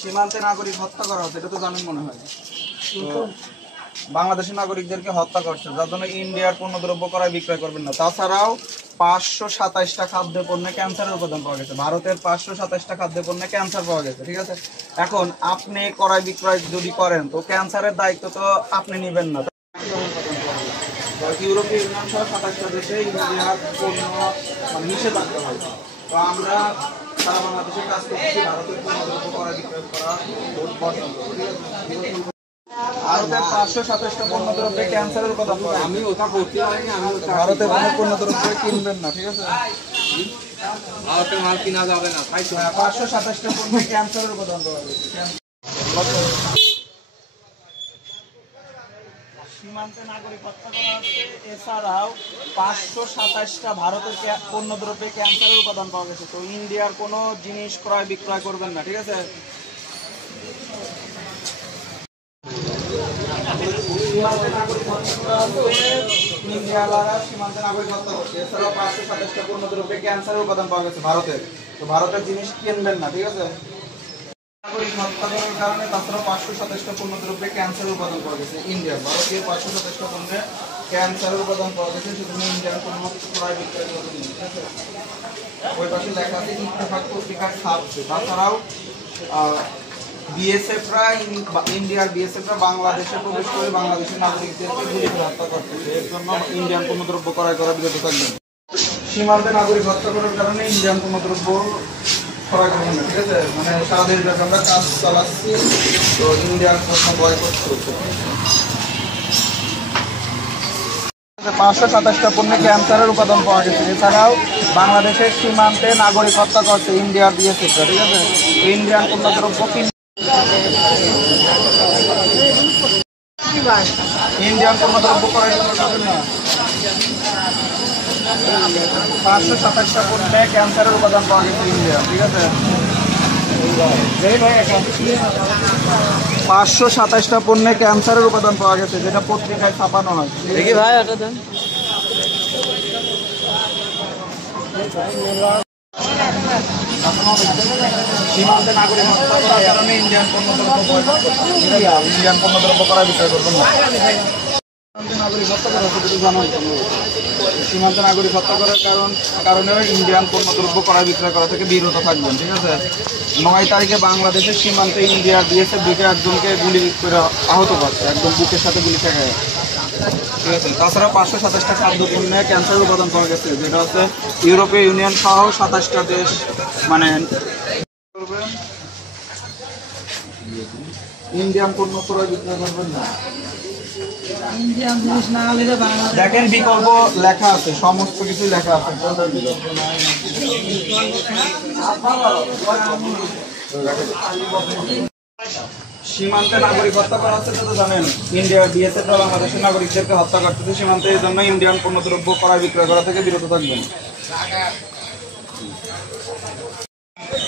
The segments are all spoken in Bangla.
সীমান্তে নাগরিক হত্যা করা হচ্ছে, এটা তো জানেন মনে হয়। তো বাংলাদেশের নাগরিকদেরকে হত্যা করছে, যার জন্য ইন্ডিয়ার পণ্যদ্রব্য ক্রয় বিক্রয় করবেন না। তাছাড়াও 527টা খাদ্য পণ্যে ক্যান্সারের উপাদান পাওয়া গেছে। ভারতের 527টা খাদ্য পণ্যে ক্যান্সার পাওয়া গেছে, ঠিক আছে। এখন আপনি ক্রয় বিক্রয় যদি করেন তো ক্যান্সারের দায়িত্ব তো আপনি নেবেন না। ইউরোপীয় ইউনিয়ন সহ 27টা দেশে ইন্ডিয়ার পণ্য মানে নিষেধাজ্ঞা হয়। তো আমরা সারা বাংলাদেশে কাজ করছি ভারতের পণ্যদ্রব্য ক্রয় বিক্রয় করা বন্ধ। ভারতের 527টা পণ্যদ্রব্যে ক্যান্সারের উপাদান পাওয়া গেছে। আমি ওটা করতে পারিনি, আমি ভারতের কোনো পণ্যদ্রব্য কিনবেন না, ঠিক আছে। ভারতের মাল কিনা যাবে না, তাই তো। 527টা পণ্যে ক্যান্সারের উপাদান পাওয়া গেছে। সীমান্তে নাগরিক হত্যা করা হচ্ছে। এছাড়াও 527টা ভারতের পণ্যদ্রব্যে ক্যান্সারের উপাদান পাওয়া গেছে। তো ইন্ডিয়ার কোনো জিনিস ক্রয় বিক্রয় করবেন না, ঠিক আছে। সীমান্তে নাগরিক হত্যা করা হচ্ছে, ইন্ডিয়ালারা সীমান্তে নাগরিক হত্যা করছে। এছাড়াও 527টা পণ্যদ্রব্যে ক্যান্সারের উপাদান পাওয়া গেছে ভারতের। তো ভারতের জিনিস কিনবেন না, ঠিক আছে। নাগরিক হত্যা করার কারণে তাছাড়া 527টা পণ্যদ্রব্যে ক্যান্সারের উপাদান পাওয়া গেছে ইন্ডিয়ার। ভারতীয় 527টা পণ্যে ক্যান্সারের উপাদান পাওয়া গেছে, সেজন্য ইন্ডিয়ার কোনো ক্রয় বিক্রয় করবেন না, ঠিক আছে। ওই পাশে লেখা আছে ইত্তেফাক পত্রিকার ছাপছে। তাছাড়াও বিএসএফরা ইন্ডিয়ার বিএসএফরা বাংলাদেশে প্রবেশ করে বাংলাদেশের নাগরিকদেরকে গুলি করে হত্যা করতেছে। এর জন্য ইন্ডিয়ান পণ্যদ্রব্য ক্রয় করা বিরত থাকবেন। সীমান্তে নাগরিক হত্যা করার কারণে ইন্ডিয়ান পণ্যদ্রব্য ক্রয় করবেন না, ঠিক আছে। মানে সারা দেশ ব্যাপী আমরা কাজ চালাচ্ছি, তো ইন্ডিয়ান পণ্য বয়কট করছে। 527টা পণ্যে ক্যান্সারের উপাদান পাওয়া গেছে। এছাড়াও বাংলাদেশের সীমান্তে নাগরিক হত্যা করছে ইন্ডিয়ার বিএসএফরা, ঠিক আছে। ইন্ডিয়ান পণ্যদ্রব্য ইন্ডিয়ান পণ্যদ্রব্য ক্রয় করবেন না। 527টা পণ্যে ক্যান্সারের উপাদান পাওয়া গেছে ইন্ডিয়া, ঠিক আছে। 527টা পণ্যে ক্যান্সারের উপাদান পাওয়া গেছে, যেটা পত্রিকায় ছাপানো হয়। দেখি ভাই এটা দেন। সীমান্তে নাগরিক হত্যা করার কারণে ইন্ডিয়ান পণ্যদ্রব্য বয়কট করছে। ইন্ডিয়ান পণ্যদ্রব্য ক্রয় বিক্রয় করবেন না। নাগরিক হত্যা করা হচ্ছে, সীমান্তে নাগরিক হত্যা করার কারণে ইন্ডিয়ান পণ্যদ্রব্য ক্রয় বিক্রয় করা থেকে বিরত থাকবেন, ঠিক আছে। 9 তারিখে বাংলাদেশের সীমান্তে ইন্ডিয়ার বিএসএফ দুইটা একজনকে গুলি করে আহত করছে, একদম বুকের সাথে গুলি খেয়ে, ঠিক আছে। তাছাড়া 527টা খাদ্য পণ্যে ক্যান্সারের উপাদান পাওয়া গেছে, যেটা হচ্ছে ইউরোপীয় ইউনিয়ন সহ 27টা দেশ মানে ইন্ডিয়ান পণ্য ক্রয় বিক্রয় করবেন না। দেখেন বিকল্প লেখা আছে, সমস্ত কিছু লেখা আছে। সীমান্তে নাগরিক হত্যা করা হচ্ছে, তো জানেন ইন্ডিয়া বিএসএফ বাংলাদেশের নাগরিকদেরকে হত্যা করতেছে সীমান্তে। এই জন্য ইন্ডিয়ান পণ্যদ্রব্য ক্রয় বিক্রয় করা থেকে বিরত থাকবেন।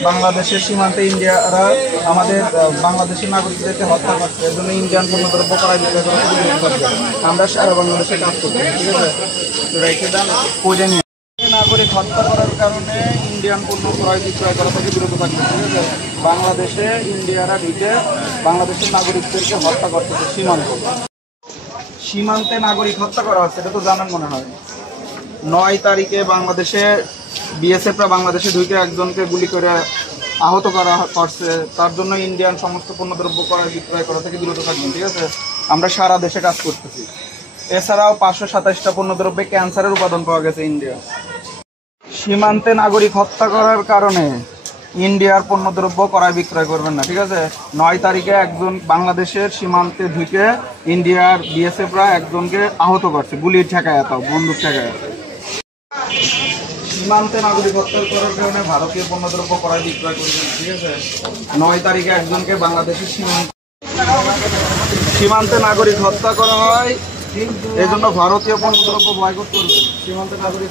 বাংলাদেশের সীমান্তে ইন্ডিয়ারা আমাদের বাংলাদেশের নাগরিকদেরকে হত্যা করছে, এর জন্য ইন্ডিয়ান পণ্যদ্রব্য ক্রয় বিক্রয় করা থেকে বিরত থাকবেন। আমরা সারা বাংলাদেশে কাজ করছি, ঠিক আছে। রেখে দেন খুঁজে নিয়ে। নাগরিক হত্যা করার কারণে ইন্ডিয়ান পণ্য ক্রয় বিক্রয় করা থেকে বিরত থাকবে, ঠিক আছে। বাংলাদেশে ইন্ডিয়ারা ঢুকে বাংলাদেশের নাগরিকদেরকে হত্যা করতেছে সীমান্তে নাগরিক হত্যা করা হচ্ছে, এটা তো জানান মনে হয়। 9 তারিখে বাংলাদেশে বিএসএফরা বাংলাদেশে ঢুকে একজনকে গুলি করে আহত করা করছে, তার জন্য ইন্ডিয়ান সমস্ত পণ্যদ্রব্য ক্রয় বিক্রয় করা থেকে বিরত থাকবেন, ঠিক আছে। আমরা সারা দেশে কাজ করতেছি। এছাড়াও 527টা পণ্যদ্রব্যে ক্যান্সারের উপাদান পাওয়া গেছে ইন্ডিয়া। সীমান্তে নাগরিক হত্যা করার কারণে ইন্ডিয়ার পণ্যদ্রব্য ক্রয় বিক্রয় করবেন না, ঠিক আছে। 9 তারিখে একজন বাংলাদেশের সীমান্তে ঢুকে ইন্ডিয়ার বিএসএফরা একজনকে আহত করছে, গুলির ঠেকায়, তাও বন্দুক ঠেকায়। সীমান্তে নাগরিক হত্যা করার কারণে ভারতীয় পণ্যদ্রব্য ক্রয় বিক্রয় করবেন, ঠিক আছে। 9 তারিখে একজনকে বাংলাদেশের সীমান্তে নাগরিক হত্যা করা হয়, এই জন্য ভারতীয় পণ্যদ্রব্য বয়কট করবেন। সীমান্তে নাগরিক